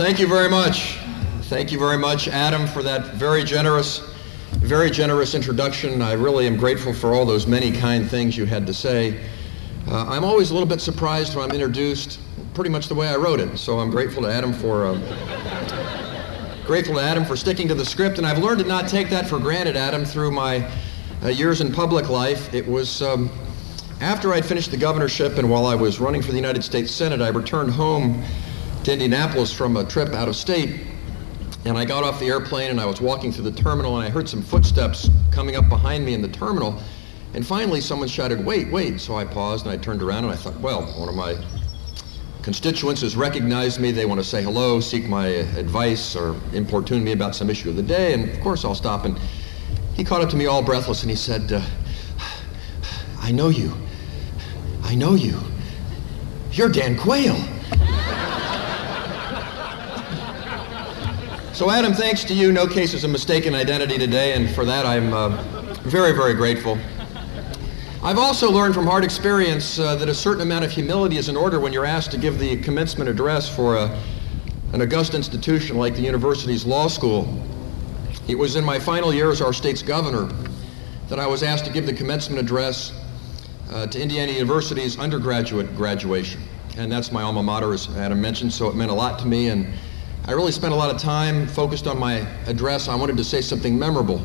Thank you very much. Thank you very much, Adam, for that very generous introduction. I really am grateful for all those many kind things you had to say. I'm always a little bit surprised when I'm introduced pretty much the way I wrote it, so I'm grateful to Adam for sticking to the script, and I've learned to not take that for granted, Adam, through my years in public life. It was after I'd finished the governorship and while I was running for the United States Senate, I returned home to Indianapolis from a trip out of state, and I got off the airplane and I was walking through the terminal and I heard some footsteps coming up behind me in the terminal, and finally someone shouted, "Wait, wait." So I paused and I turned around and I thought, well, one of my constituents has recognized me. They want to say hello, seek my advice, or importune me about some issue of the day, and of course I'll stop. And he caught up to me all breathless and he said, I know you. You're Dan Quayle." So Adam, thanks to you, no cases of mistaken identity today, and for that I'm very, very grateful. I've also learned from hard experience that a certain amount of humility is in order when you're asked to give the commencement address for an august institution like the university's law school. It was in my final year as our state's governor that I was asked to give the commencement address to Indiana University's undergraduate graduation. And that's my alma mater, as Adam mentioned, so it meant a lot to me, and I really spent a lot of time focused on my address. I wanted to say something memorable,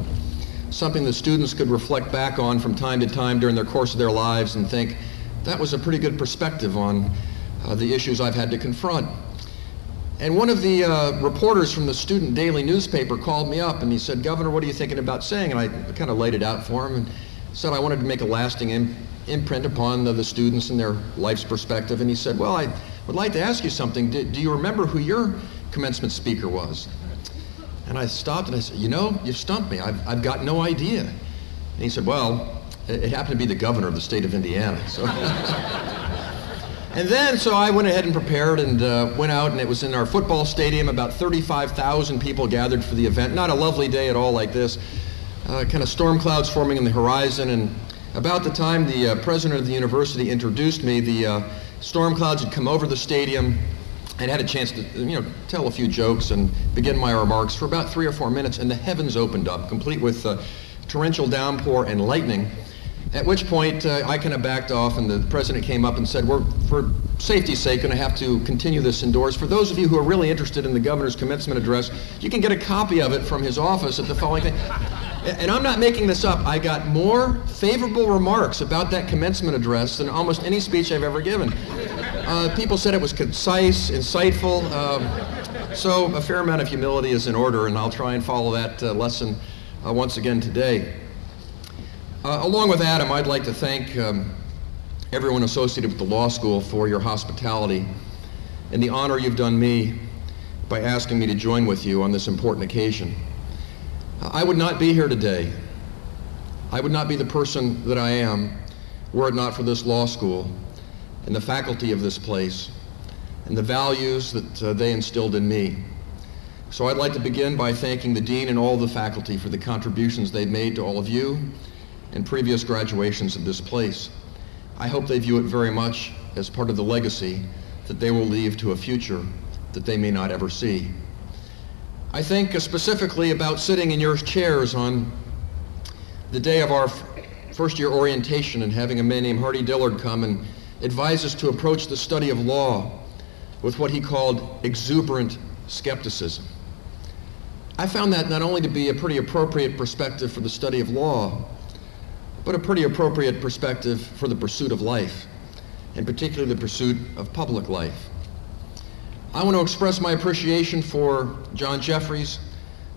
something that students could reflect back on from time to time during the course of their lives and think, that was a pretty good perspective on the issues I've had to confront. And one of the reporters from the student daily newspaper called me up and he said, "Governor, what are you thinking about saying?" And I kind of laid it out for him and said I wanted to make a lasting imprint upon the students and their life's perspective. And he said, "Well, I would like to ask you something. Do you remember who your commencement speaker was?" And I stopped and I said, "You've stumped me. I've got no idea." And he said, "Well, it happened to be the governor of the state of Indiana." So, and then, so I went ahead and prepared and went out, and it was in our football stadium. About 35,000 people gathered for the event. Not a lovely day at all like this. Kind of storm clouds forming on the horizon, and about the time the president of the university introduced me, the storm clouds had come over the stadium. I had a chance to, tell a few jokes and begin my remarks for about 3 or 4 minutes, and the heavens opened up, complete with torrential downpour and lightning, at which point I kind of backed off, and the president came up and said, "We're, for safety's sake, going to have to continue this indoors. For those of you who are really interested in the governor's commencement address, you can get a copy of it from his office at the following thing." And I'm not making this up. I got more favorable remarks about that commencement address than almost any speech I've ever given. People said it was concise, insightful, so a fair amount of humility is in order, and I'll try and follow that lesson once again today. Along with Adam, I'd like to thank everyone associated with the law school for your hospitality and the honor you've done me by asking me to join with you on this important occasion. I would not be here today. I would not be the person that I am were it not for this law school and the faculty of this place and the values that they instilled in me. So I'd like to begin by thanking the dean and all the faculty for the contributions they've made to all of you and previous graduations of this place. I hope they view it very much as part of the legacy that they will leave to a future that they may not ever see. I think specifically about sitting in your chairs on the day of our first year orientation and having a man named Hardy Dillard come and advise us to approach the study of law with what he called exuberant skepticism. I found that not only to be a pretty appropriate perspective for the study of law, but a pretty appropriate perspective for the pursuit of life, and particularly the pursuit of public life. I want to express my appreciation for John Jeffries,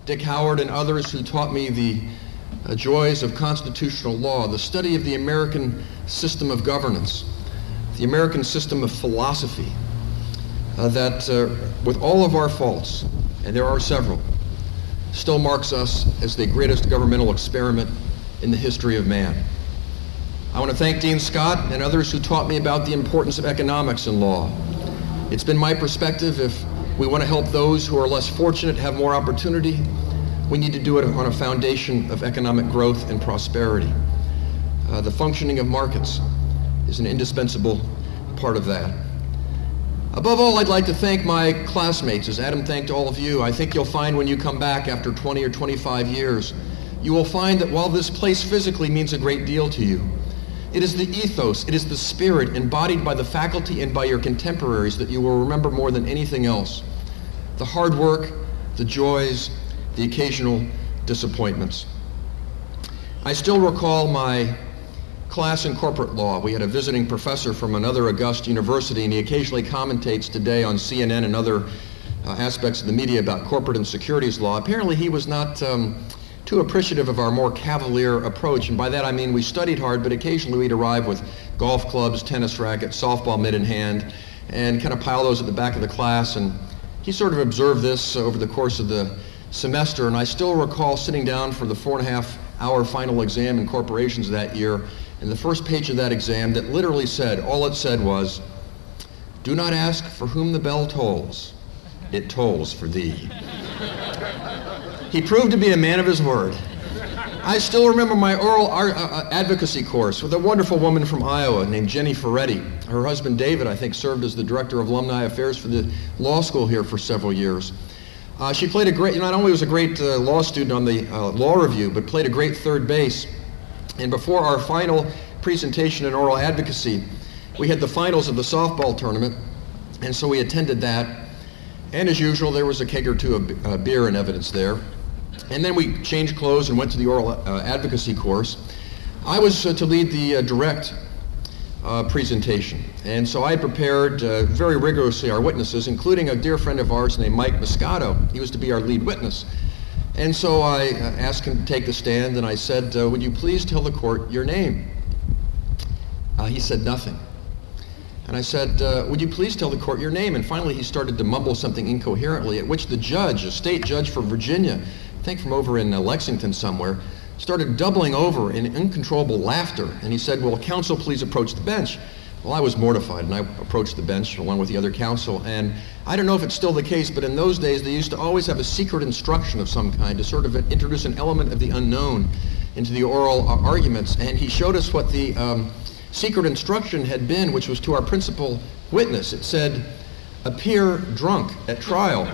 Dick Howard, and others who taught me the joys of constitutional law, the study of the American system of governance, the American system of philosophy, that with all of our faults, and there are several, still marks us as the greatest governmental experiment in the history of man. I want to thank Dean Scott and others who taught me about the importance of economics in law. It's been my perspective, if we want to help those who are less fortunate have more opportunity, we need to do it on a foundation of economic growth and prosperity. The functioning of markets is an indispensable part of that. Above all, I'd like to thank my classmates, as Adam thanked all of you. I think you'll find when you come back after 20 or 25 years, you will find that while this place physically means a great deal to you, it is the ethos, it is the spirit embodied by the faculty and by your contemporaries that you will remember more than anything else. The hard work, the joys, the occasional disappointments. I still recall my class in corporate law. We had a visiting professor from another august university, and he occasionally commentates today on CNN and other aspects of the media about corporate and securities law. Apparently he was not too appreciative of our more cavalier approach, and by that I mean we studied hard, but occasionally we'd arrive with golf clubs, tennis rackets, softball mitt in hand, and kind of pile those at the back of the class. And he sort of observed this over the course of the semester, and I still recall sitting down for the 4.5-hour final exam in corporations that year, and the first page of that exam that literally said, all it said was, "Do not ask for whom the bell tolls, it tolls for thee." He proved to be a man of his word. I still remember my oral advocacy course with a wonderful woman from Iowa named Jenny Ferretti. Her husband David, I think, served as the director of alumni affairs for the law school here for several years. She played a great, not only was a great law student on the law review, but played a great third base. And before our final presentation in oral advocacy, we had the finals of the softball tournament, and so we attended that. And as usual, there was a keg or two of beer in evidence there. And then we changed clothes and went to the oral advocacy course. I was to lead the direct presentation. And so I prepared very rigorously our witnesses, including a dear friend of ours named Mike Moscato. He was to be our lead witness. And so I asked him to take the stand, and I said, "Would you please tell the court your name?" He said nothing. And I said, "Would you please tell the court your name?" And finally he started to mumble something incoherently, at which the judge, a state judge for Virginia, I think from over in Lexington somewhere, started doubling over in uncontrollable laughter. And he said, "Will counsel please approach the bench?" Well, I was mortified, and I approached the bench along with the other counsel. And I don't know if it's still the case, but in those days they used to always have a secret instruction of some kind to sort of introduce an element of the unknown into the oral arguments. And he showed us what the secret instruction had been, which was to our principal witness. It said, "Appear drunk at trial."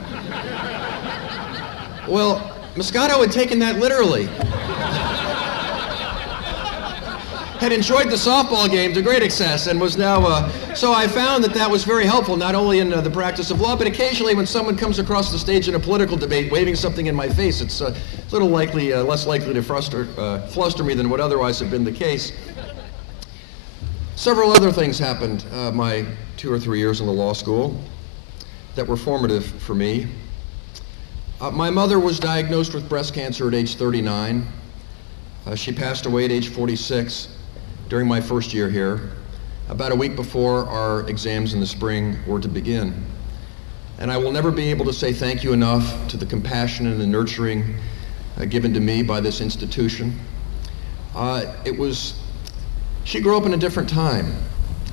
Well, Moscato had taken that literally. Had enjoyed the softball game to great excess, and was now, so I found that that was very helpful, not only in the practice of law, but occasionally when someone comes across the stage in a political debate waving something in my face, it's a little likely, less likely to fluster me than would otherwise have been the case. Several other things happened my 2 or 3 years in the law school that were formative for me. My mother was diagnosed with breast cancer at age 39. She passed away at age 46 during my first year here, about a week before our exams in the spring were to begin. And I will never be able to say thank you enough to the compassion and the nurturing given to me by this institution. She grew up in a different time,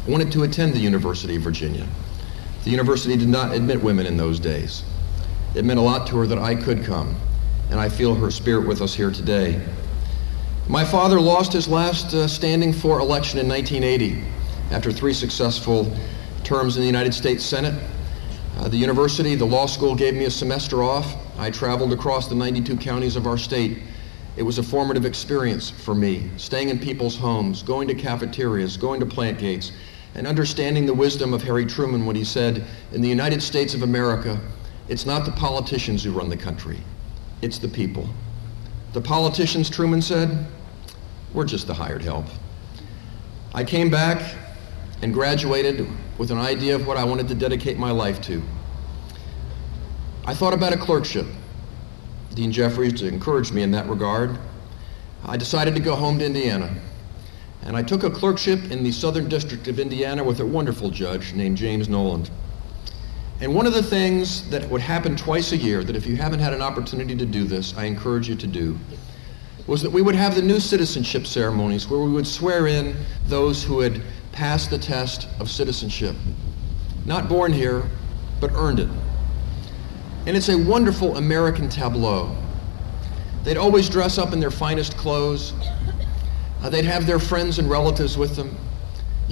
wanted to attend the University of Virginia. The university did not admit women in those days. It meant a lot to her that I could come, and I feel her spirit with us here today. My father lost his last standing for election in 1980 after 3 successful terms in the United States Senate. The university, the law school, gave me a semester off. I traveled across the 92 counties of our state. It was a formative experience for me, staying in people's homes, going to cafeterias, going to plant gates, and understanding the wisdom of Harry Truman when he said, "In the United States of America, it's not the politicians who run the country, it's the people. The politicians," Truman said, "we're just the hired help." I came back and graduated with an idea of what I wanted to dedicate my life to. I thought about a clerkship. Dean Jeffries encouraged me in that regard. I decided to go home to Indiana, and I took a clerkship in the Southern District of Indiana with a wonderful judge named James Noland. And one of the things that would happen twice a year, that if you haven't had an opportunity to do this, I encourage you to do, was that we would have the new citizenship ceremonies where we would swear in those who had passed the test of citizenship. Not born here, but earned it. And it's a wonderful American tableau. They'd always dress up in their finest clothes. They'd have their friends and relatives with them.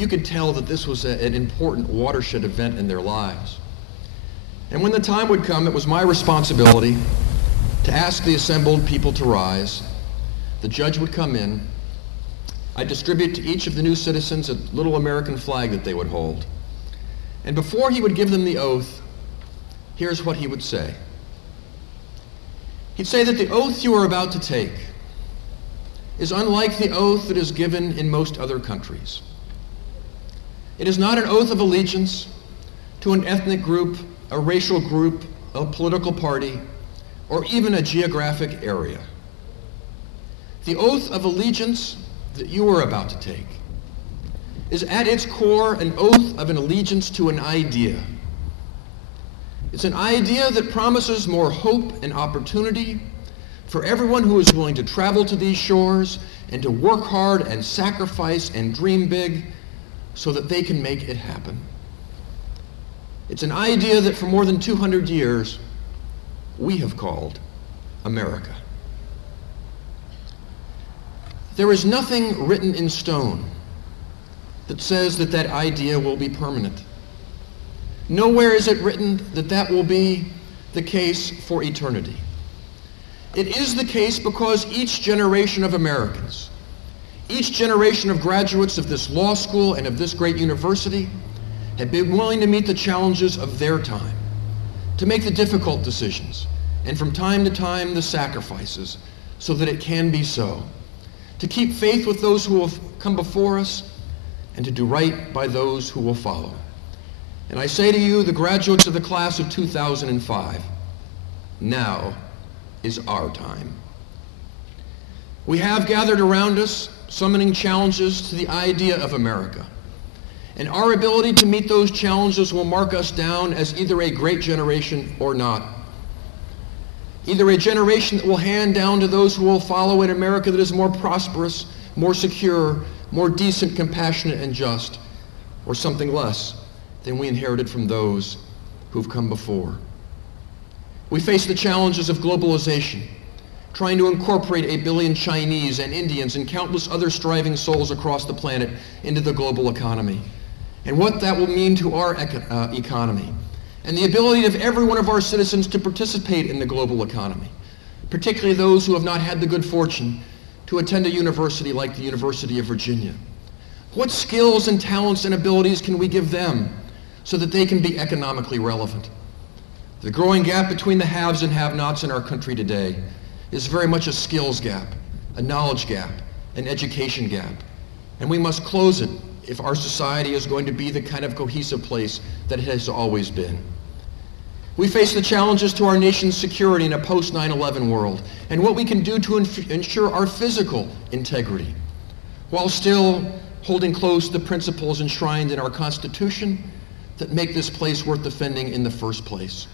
you could tell that this was an important watershed event in their lives. And when the time would come, it was my responsibility to ask the assembled people to rise. The judge would come in. I'd distribute to each of the new citizens a little American flag that they would hold. And before he would give them the oath, here's what he would say. He'd say that the oath you are about to take is unlike the oath that is given in most other countries. It is not an oath of allegiance to an ethnic group, a racial group, a political party, or even a geographic area. The oath of allegiance that you are about to take is at its core an oath of an allegiance to an idea. It's an idea that promises more hope and opportunity for everyone who is willing to travel to these shores and to work hard and sacrifice and dream big so that they can make it happen. It's an idea that for more than 200 years we have called America. There is nothing written in stone that says that that idea will be permanent. Nowhere is it written that that will be the case for eternity. It is the case because each generation of Americans, each generation of graduates of this law school and of this great university have been willing to meet the challenges of their time, to make the difficult decisions, and from time to time the sacrifices, so that it can be so, to keep faith with those who have come before us, and to do right by those who will follow. And I say to you, the graduates of the class of 2005, now is our time. We have gathered around us, summoning challenges to the idea of America. And our ability to meet those challenges will mark us down as either a great generation or not. Either a generation that will hand down to those who will follow an America that is more prosperous, more secure, more decent, compassionate, and just, or something less than we inherited from those who've come before. We face the challenges of globalization, trying to incorporate 1 billion Chinese and Indians and countless other striving souls across the planet into the global economy, and what that will mean to our economy, and the ability of every one of our citizens to participate in the global economy, particularly those who have not had the good fortune to attend a university like the University of Virginia. What skills and talents and abilities can we give them so that they can be economically relevant? The growing gap between the haves and have-nots in our country today is very much a skills gap, a knowledge gap, an education gap. And we must close it if our society is going to be the kind of cohesive place that it has always been. We face the challenges to our nation's security in a post-9/11 world and what we can do to ensure our physical integrity while still holding close the principles enshrined in our Constitution that make this place worth defending in the first place.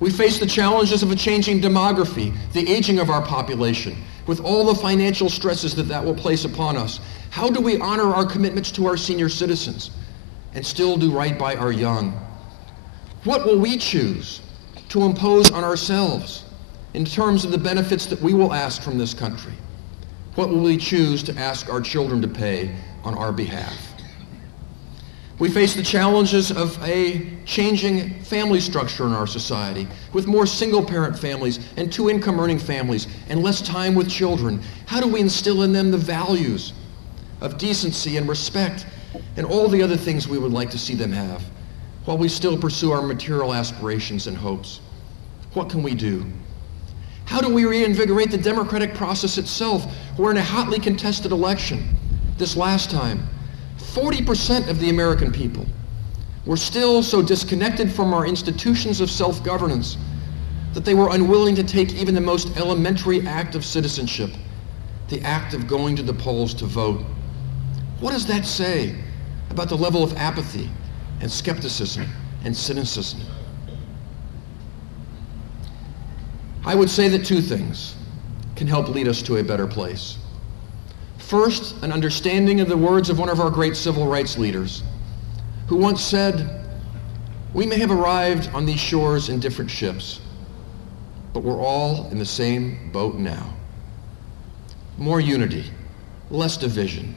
We face the challenges of a changing demography, the aging of our population, with all the financial stresses that that will place upon us. How do we honor our commitments to our senior citizens and still do right by our young? What will we choose to impose on ourselves in terms of the benefits that we will ask from this country? What will we choose to ask our children to pay on our behalf? We face the challenges of a changing family structure in our society, with more single-parent families and two-income earning families and less time with children. How do we instill in them the values of decency and respect and all the other things we would like to see them have while we still pursue our material aspirations and hopes? What can we do? How do we reinvigorate the democratic process itself? We're in a hotly contested election this last time. 40% of the American people were still so disconnected from our institutions of self-governance that they were unwilling to take even the most elementary act of citizenship, the act of going to the polls to vote. What does that say about the level of apathy and skepticism and cynicism? I would say that two things can help lead us to a better place. First, an understanding of the words of one of our great civil rights leaders, who once said, "We may have arrived on these shores in different ships, but we're all in the same boat now." More unity, less division,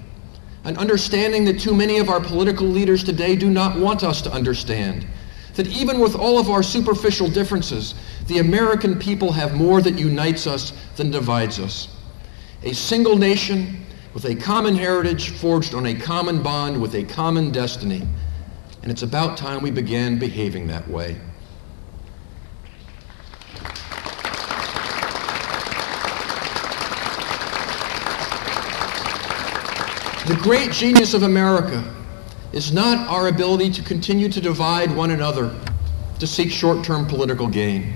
an understanding that too many of our political leaders today do not want us to understand, that even with all of our superficial differences, the American people have more that unites us than divides us. A single nation with a common heritage forged on a common bond with a common destiny. And it's about time we began behaving that way. The great genius of America is not our ability to continue to divide one another to seek short-term political gain.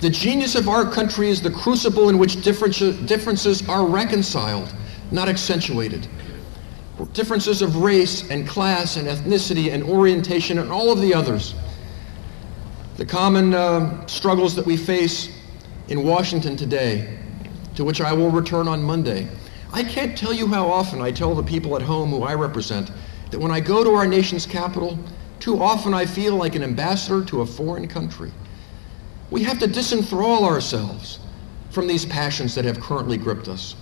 The genius of our country is the crucible in which differences are reconciled, not accentuated. Differences of race and class and ethnicity and orientation and all of the others. The common struggles that we face in Washington today, to which I will return on Monday. I can't tell you how often I tell the people at home who I represent that when I go to our nation's capital, too often I feel like an ambassador to a foreign country. We have to disenthrall ourselves from these passions that have currently gripped us.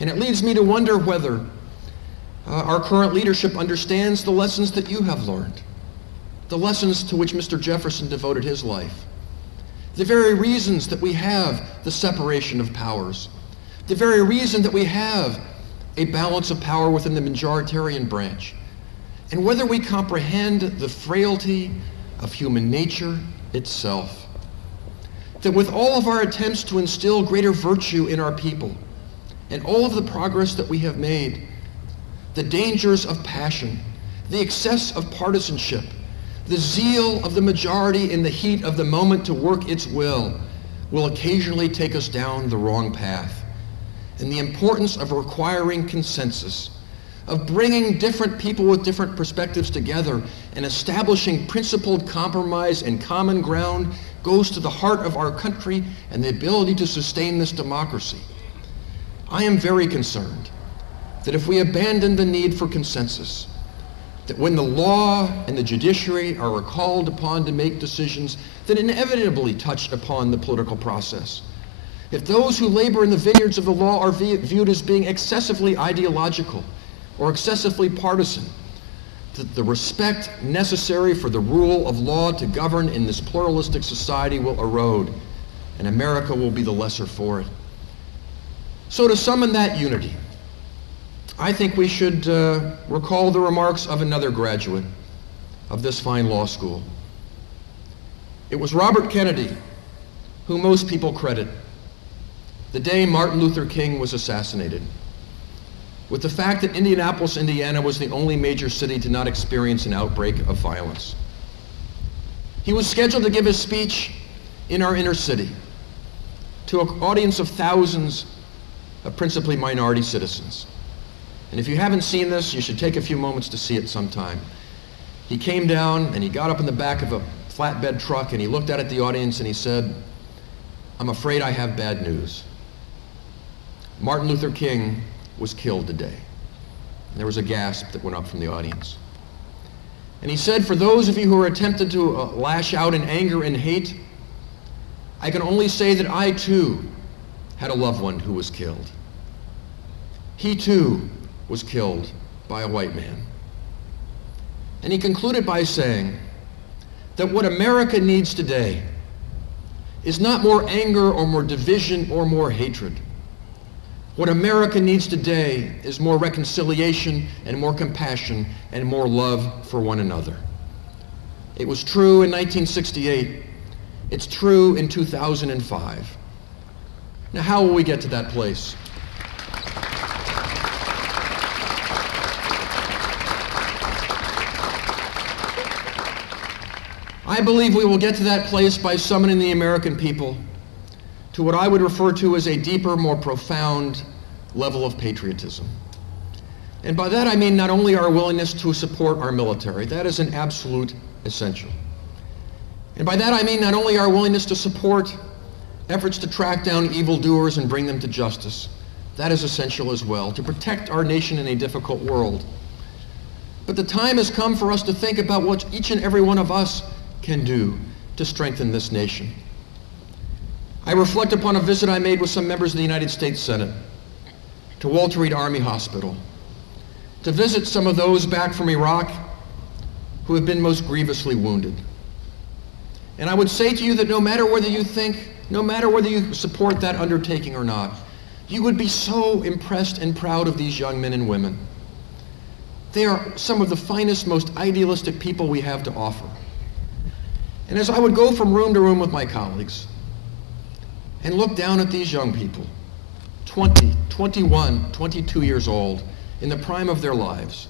And it leads me to wonder whether our current leadership understands the lessons that you have learned, the lessons to which Mr. Jefferson devoted his life, the very reasons that we have the separation of powers, the very reason that we have a balance of power within the majoritarian branch, and whether we comprehend the frailty of human nature itself. That with all of our attempts to instill greater virtue in our people, and all of the progress that we have made, the dangers of passion, the excess of partisanship, the zeal of the majority in the heat of the moment to work its will occasionally take us down the wrong path. And the importance of requiring consensus, of bringing different people with different perspectives together and establishing principled compromise and common ground goes to the heart of our country and the ability to sustain this democracy. I am very concerned that if we abandon the need for consensus, that when the law and the judiciary are called upon to make decisions that inevitably touch upon the political process, if those who labor in the vineyards of the law are viewed as being excessively ideological or excessively partisan, that the respect necessary for the rule of law to govern in this pluralistic society will erode, and America will be the lesser for it. So to summon that unity, I think we should recall the remarks of another graduate of this fine law school. It was Robert Kennedy, who most people credit, the day Martin Luther King was assassinated, with the fact that Indianapolis, Indiana was the only major city to not experience an outbreak of violence. He was scheduled to give his speech in our inner city to an audience of thousands of principally minority citizens. And if you haven't seen this, you should take a few moments to see it sometime. He came down and he got up in the back of a flatbed truck and he looked out at the audience and he said, "I'm afraid I have bad news. Martin Luther King was killed today." And there was a gasp that went up from the audience. And he said, "For those of you who are tempted to lash out in anger and hate, I can only say that I too had a loved one who was killed. He too was killed by a white man." And he concluded by saying that what America needs today is not more anger or more division or more hatred. What America needs today is more reconciliation and more compassion and more love for one another. It was true in 1968. It's true in 2005. Now, how will we get to that place? I believe we will get to that place by summoning the American people to what I would refer to as a deeper, more profound level of patriotism. And by that I mean not only our willingness to support our military, that is an absolute essential. And by that I mean not only our willingness to support efforts to track down evildoers and bring them to justice, that is essential as well, to protect our nation in a difficult world. But the time has come for us to think about what each and every one of us can do to strengthen this nation. I reflect upon a visit I made with some members of the United States Senate to Walter Reed Army Hospital. to visit some of those back from Iraq who have been most grievously wounded. And I would say to you that no matter whether you support that undertaking or not, you would be so impressed and proud of these young men and women. They are some of the finest, most idealistic people we have to offer. And as I would go from room to room with my colleagues and look down at these young people, 20, 21, 22 years old, in the prime of their lives,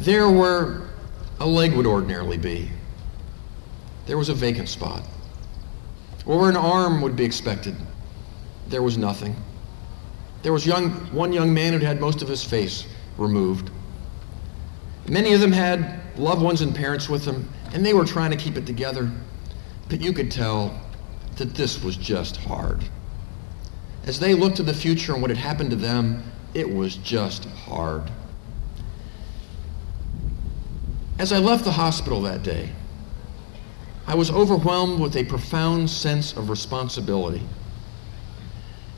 there where a leg would ordinarily be, there was a vacant spot. Or where an arm would be expected, there was nothing. There was one young man who'd had most of his face removed. Many of them had loved ones and parents with them, and they were trying to keep it together. But you could tell that this was just hard. As they looked to the future and what had happened to them, it was just hard. As I left the hospital that day, I was overwhelmed with a profound sense of responsibility.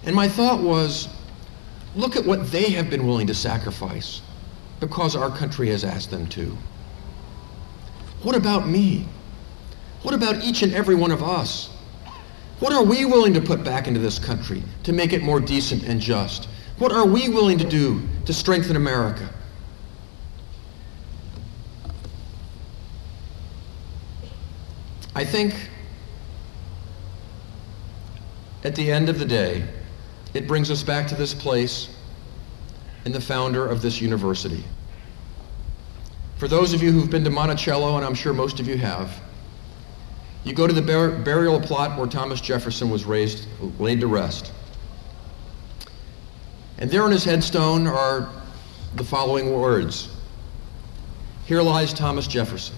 And my thought was, look at what they have been willing to sacrifice because our country has asked them to. What about me? What about each and every one of us? What are we willing to put back into this country to make it more decent and just? What are we willing to do to strengthen America? I think at the end of the day, it brings us back to this place and the founder of this university. For those of you who've been to Monticello, and I'm sure most of you have, you go to the burial plot where Thomas Jefferson was laid to rest. And there on his headstone are the following words: "Here lies Thomas Jefferson,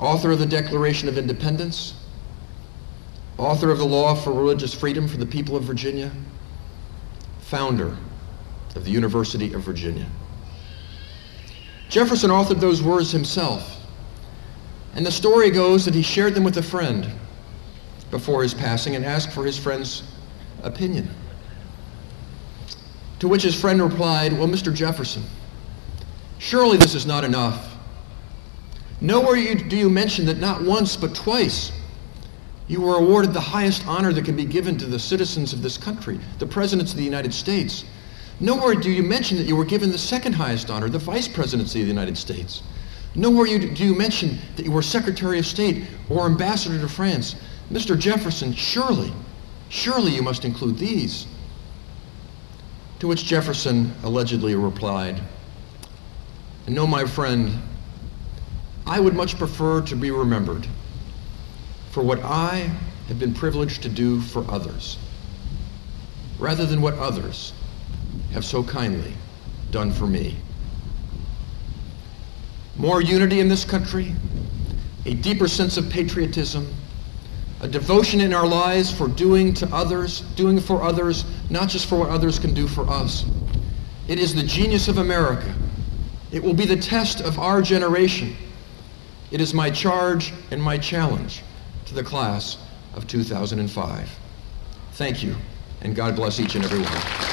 author of the Declaration of Independence, author of the law for religious freedom for the people of Virginia, founder of the University of Virginia." Jefferson authored those words himself, and the story goes that he shared them with a friend before his passing and asked for his friend's opinion. To which his friend replied, "Well, Mr. Jefferson, surely this is not enough. Nowhere do you mention that not once but twice you were awarded the highest honor that can be given to the citizens of this country, the presidents of the United States. Nowhere do you mention that you were given the second highest honor, the vice presidency of the United States. Nowhere do you mention that you were Secretary of State or Ambassador to France. Mr. Jefferson, surely you must include these." To which Jefferson allegedly replied, "No, my friend, I would much prefer to be remembered for what I have been privileged to do for others, rather than what others have so kindly done for me." More unity in this country, a deeper sense of patriotism, a devotion in our lives for doing for others, not just for what others can do for us. It is the genius of America. It will be the test of our generation. It is my charge and my challenge to the class of 2005. Thank you, and God bless each and every one.